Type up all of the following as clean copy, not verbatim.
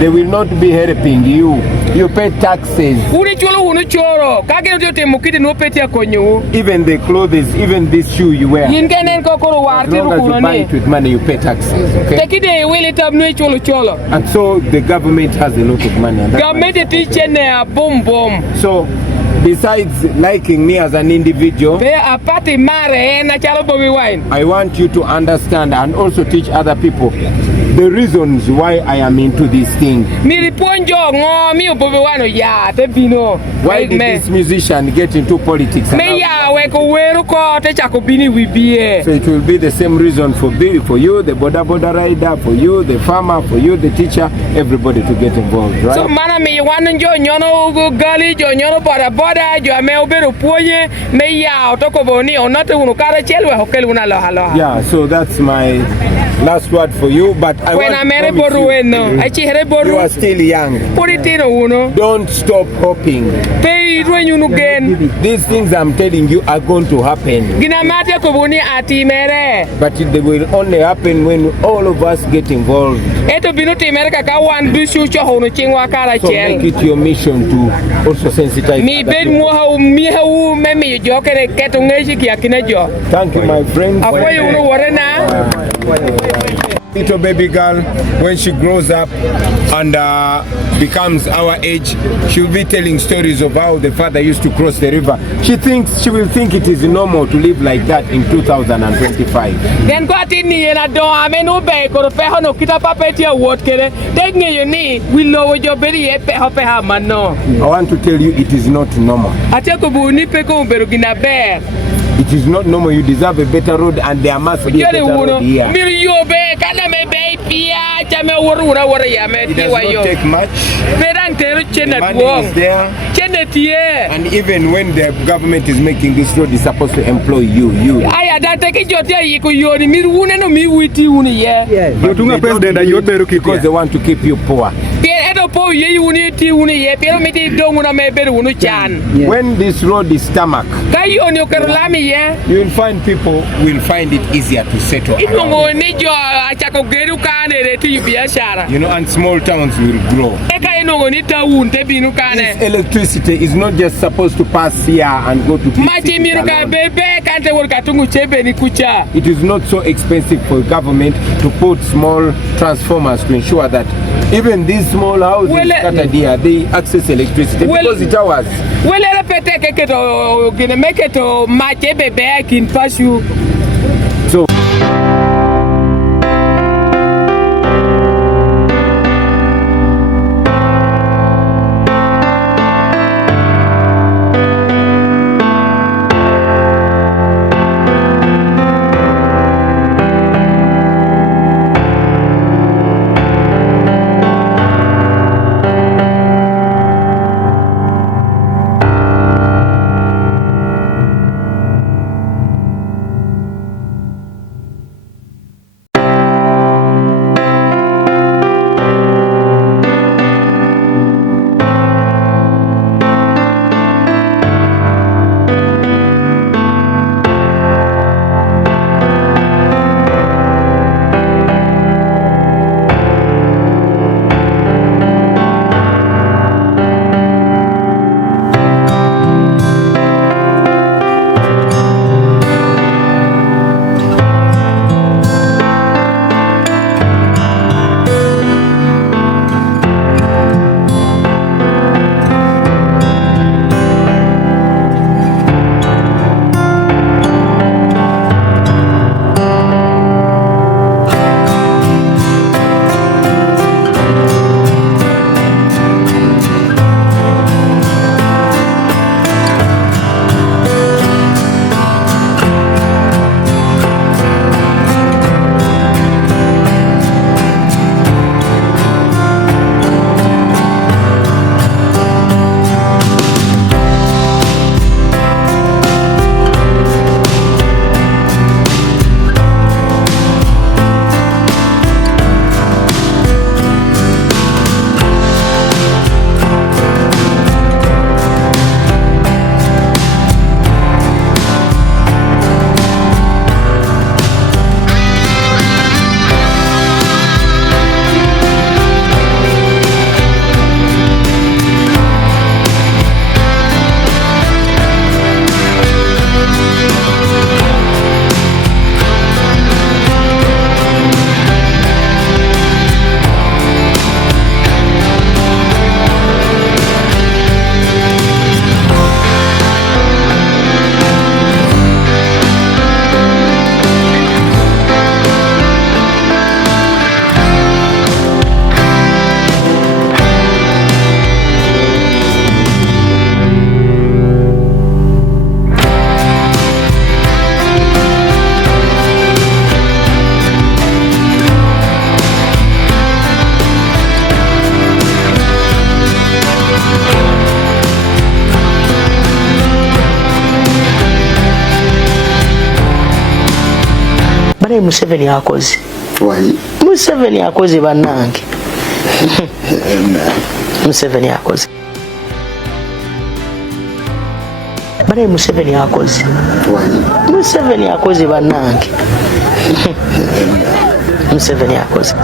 They will not be helping you. You pay taxes. Even the clothes, even this shoe you wear. As long as you buy it with money, you pay taxes. Okay? And so the government has a lot of money. So besides liking me as an individual, I want you to understand and also teach other people the reasons why I am into this thing. Why did this musician get into politics? So it will be the same reason for you, the border rider, for you, the farmer, for you, the teacher, everybody to get involved, right? So yeah, so that's my last word for you, but I want to promise you are still young. Don't stop hoping. These things I'm telling you are going to happen. But they will only happen when all of us get involved. So make it your mission to also sensitize people. Thank you, my friend. Little baby girl, when she grows up and becomes our age, she'll be telling stories of how the father used to cross the river. She will think it is normal to live like that in 2025. I want to tell you, it is not normal. It is not normal. You deserve a better road, and there must be a better road here. It does not take much. The money is there. And even when the government is making this road, it's supposed to employ you. Because they want to keep you poor. When this road is tarmac, you will find people will find it easier to settle. And small towns will grow. This electricity is not just supposed to pass here and go to big cities alone. It is not so expensive for government to put small transformers to ensure that even these small houses scattered here, they access electricity because it's ours. So bane Museveni akoze. Why? Museveni akoze bannange. Museveni akoze. Bane Museveni akoze. Why? Museveni akoze bannange. Museveni akoze.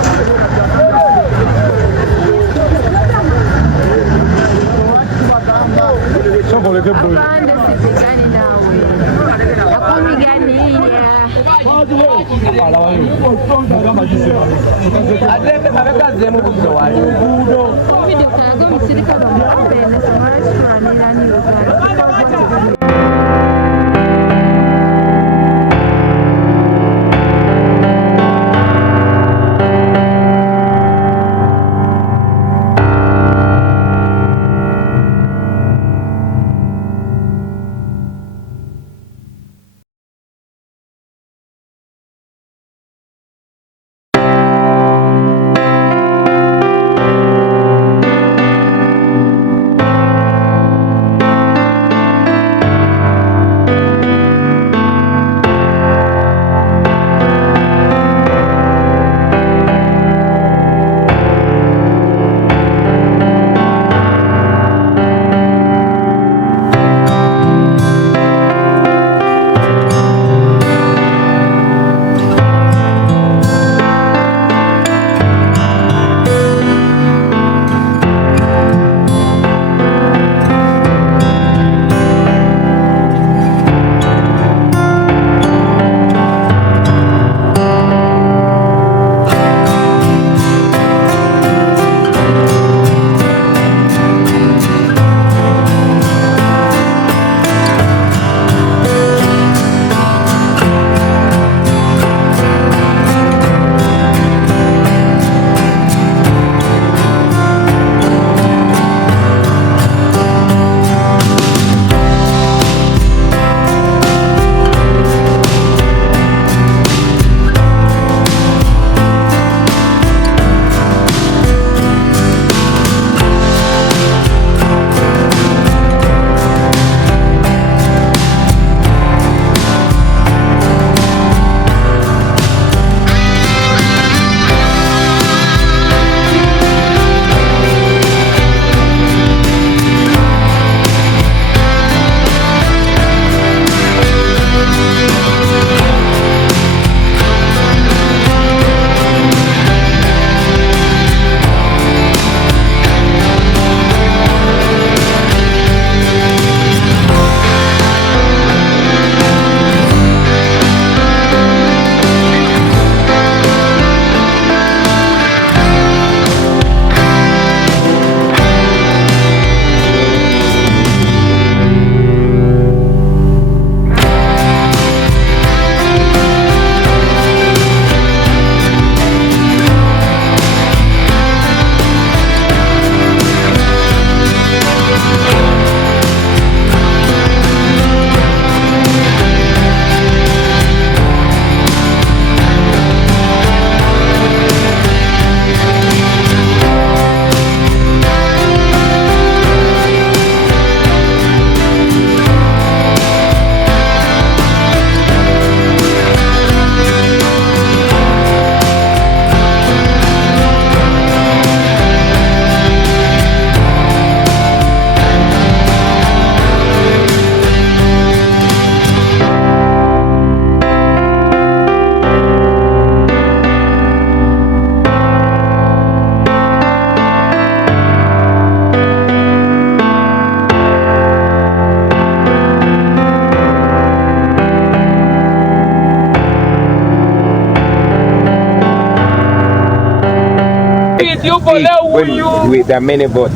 With the many boats.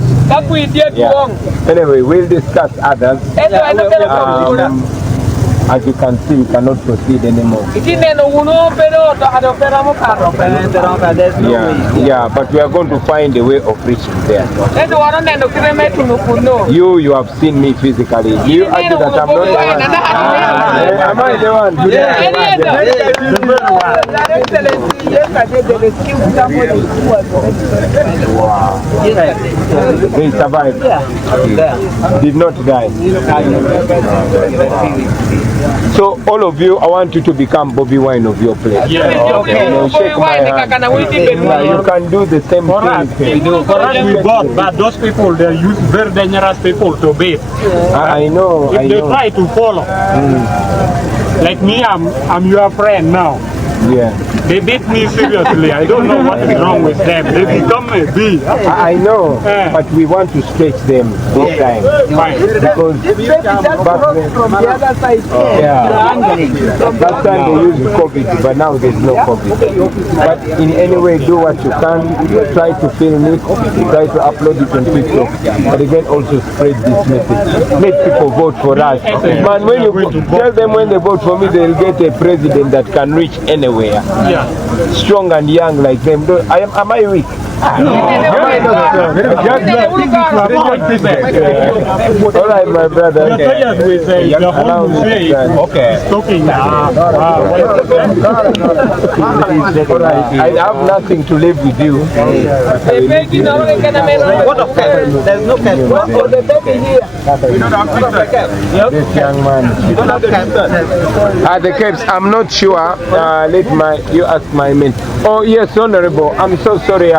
Yeah. Anyway, we'll discuss others. As you can see, we cannot proceed anymore. Yeah, but we are going to find a way of reaching there. You have seen me physically. You argue that I'm not the one. Am I the one? Wow. They survived. Did not die. So all of you, I want you to become Bobi Wine of your place. Yeah. Okay. You know, shake my hand. You can do the same thing. For us, we bought, but those people, they use very dangerous people to beat. I know. If they try to follow, like me, I'm your friend now. Yeah. They beat me seriously. I don't know what is wrong with them. They become a bee. I know, but we want to stretch them this time. Fine. Because back then, From the other side. last time they used COVID, but now there's no COVID. But in any way, do what you can. Try to film it. Try to upload it on TikTok. But again, also spread this message. Let people vote for us. Man, when you tell them when they vote for me, they'll get a president that can reach anywhere. Yeah. Strong and young like them. Am I weak? No. All right, my brother. You're tired with the whole mosaic. Okay. Talking. I have nothing to live with you. What of that? There's no cat. Oh, the baby here. We don't have this young man. You don't have cat. The caps, I'm not sure. You ask my men. Oh yes, honorable. I'm so sorry.